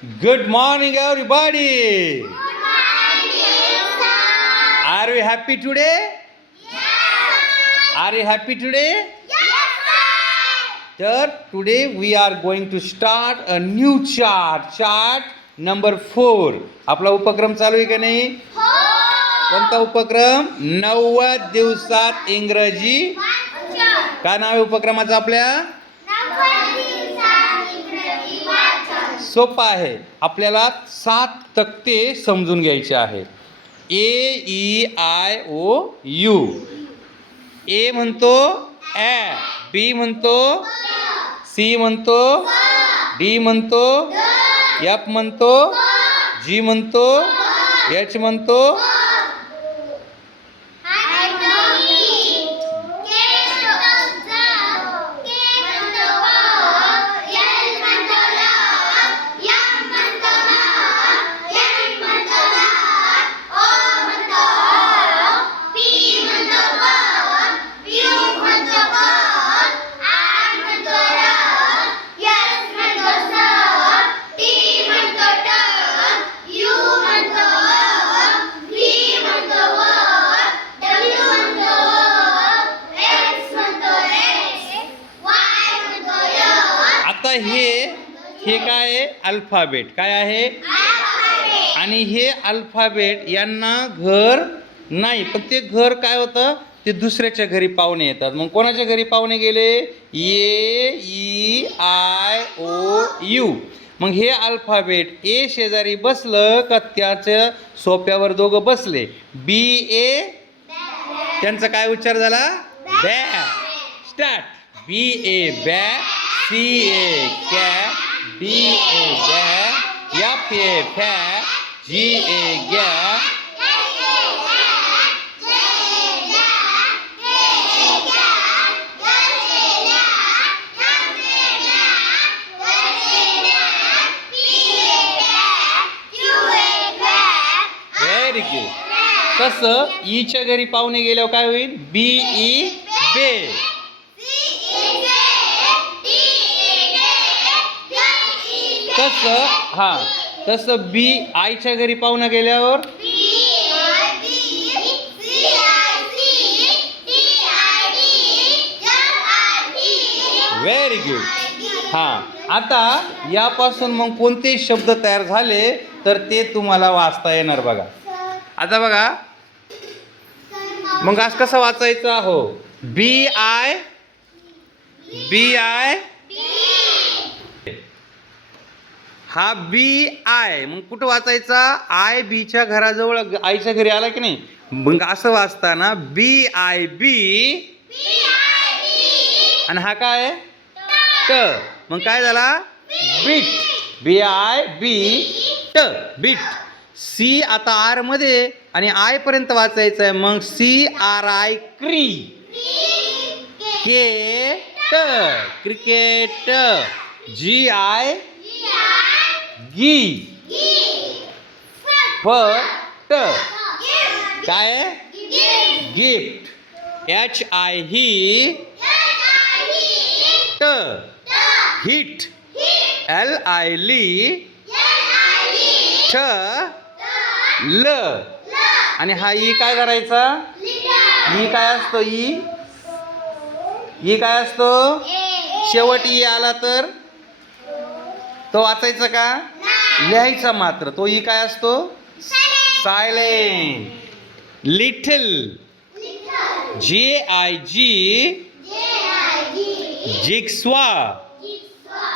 Good morning, everybody. Are you happy today? Are you happy today? Today we are going to start a new chart number 4. आपला उपक्रम चालू आहे का नाही? कोणता उपक्रम? 90 दिवसात इंग्रजी. काय नाव आहे उपक्रमाचं आपल्या? सोपा आहे. आपल्याला 7 तक्ते समजून घ्यायचे आहेत. AEIOU. ए म्हणतो ॲ, बी म्हणतो, सी म्हणतो, डी म्हणतो, एफ म्हणतो, जी म्हणतो, एच म्हणतो, हे काय आहे? अल्फाबेट. काय आहे? आणि हे अल्फाबेट यांना घर नाही, पण ते घर काय होतं? ते दुसऱ्याच्या घरी पाहुणे येतात. मग कोणाच्या घरी पाहुणे गेले? AEIOU. मग हे अल्फाबेट ए शेजारी बसलं का त्याच्या सोप्यावर दोघं बसले. BA त्यांचा काय उच्चार झाला? बॅ. स्टार्ट. BA बॅ, CA कॅट, DA गॅ, FA फॅ, GA गॅ, व्हेरी गुड. तसं ईच्या घरी पाहुणे गेल्यावर काय होईल? BE बे. तसं बी आईच्या घरी पाहुणा गेल्यावर व्हेरी गुड. आता यापासून मग कोणते शब्द तयार झाले तर ते तुम्हाला वाचता येणार. बघा आता बघा, मग आज कसं वाचायचं? हो, BI हा BI. मग कुठं वाचायचा? आय बीच्या घराजवळ आईच्या घरी आला की नाही, मग असं वाचताना BIB. आणि हा काय? ट. मग काय झाला? बीट. BIB ट, बीट. C आता आर मध्ये आणि आय पर्यंत वाचायचं आहे. मग CRI क्री. के ट, क्रिकेट. GI गी. फ ट काय? गिफ्ट. HI ही ट, हिट. LI ली ठ ल. आणि हा ई काय करायचा? ई काय असतो? ई काय असतो? शेवट ई आला तर तो वाचायचा का? लिहायचा मात्र. तो ई काय असतो? सायलेंट. लिटिल. JIG जिग्स्वा.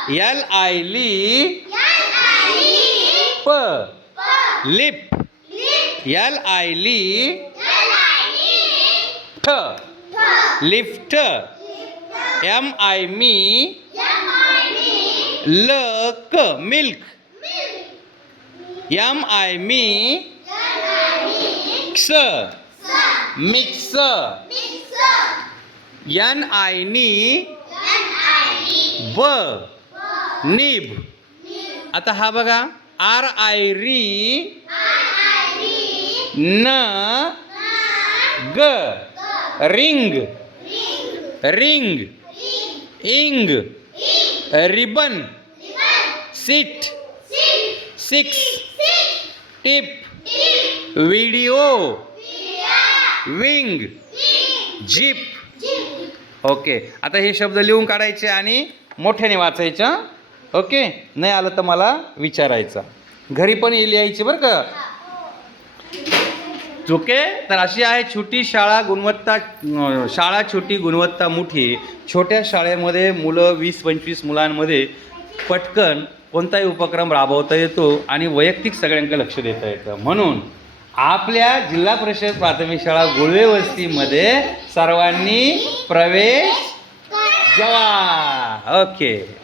LI ली प, लिप. LI ली ठ, लिफ्ट. MI मी ल क, मिल्क. MI मी क्स, मिक्स. NI नी ब, निब. आता हा बघा, RI री न ग, रिंग. रिंग. इंग. Ribbon. Seat. 6 tip video wing jeep okay आता हे शब्द लिहून काढायचे आणि मोठ्याने वाचायचं ओके नाही आलं तर मला विचारायचं घरी पण लिहायचे बरं का ओके तर अशी आहे छोटी शाळा गुणवत्ता शाळा छोटी गुणवत्ता मोठी छोट्या शाळेमध्ये मुलं 20-25 मुलांमध्ये पटकन कोणताही उपक्रम राबवता येतो आणि वैयक्तिक सगळ्यांकडे लक्ष देता येतं म्हणून आपल्या जिल्हा परिषद प्राथमिक शाळा गुळवे वस्तीमध्ये सर्वांनी प्रवेश घ्यावा ओके